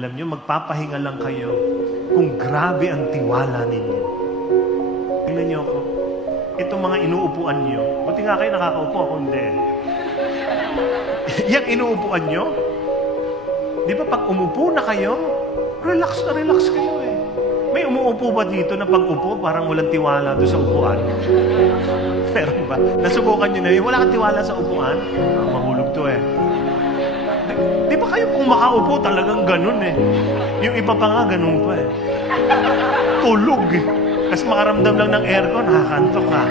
Alam nyo, magpapahinga lang kayo kung grabe ang tiwala ninyo. Tingnan nyo ako. Itong mga inuupuan nyo, buti nga kayo nakakaupo, ako hindi. Yang inuupuan nyo, di ba pag umupo na kayo, relax na relax kayo eh. May umuupo ba dito na pag upo, parang walang tiwala doon sa upuan? Meron ba? Nasubukan nyo na yun, wala kang tiwala sa upuan? Mahulog to eh. Di ba kayo kung makaupo talagang ganun eh? Yung iba pa nga ganun pa eh. Tulog eh. Kasi makaramdam lang ng aircon, nakakantok ka.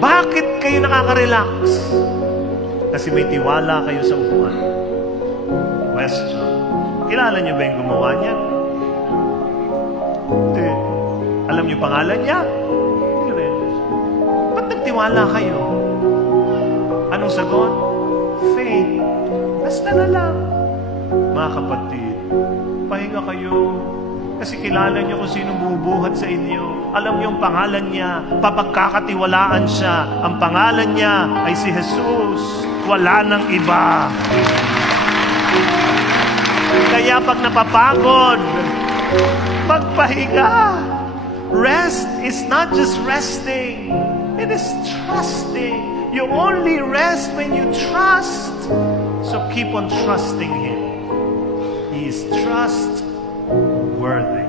Bakit kayo nakaka-relax? Kasi may tiwala kayo sa upuan. Question. Kilala niyo ba yung gumawa niyan? Hindi. Alam niyo pangalan niya? Hindi rin. Ba't nagtiwala kayo? Anong sagot? Faith. Basta na lang. Mga kapatid, pahinga kayo. Kasi kilala niyo kung sino bubuhat sa inyo. Alam niyo ang pangalan niya. Papagkakatiwalaan siya. Ang pangalan niya ay si Jesus. Wala nang iba. Kaya pag napapagod, magpahinga. Rest is not just resting. It is trusting. You only rest when you trust. So keep on trusting Him. He is trustworthy.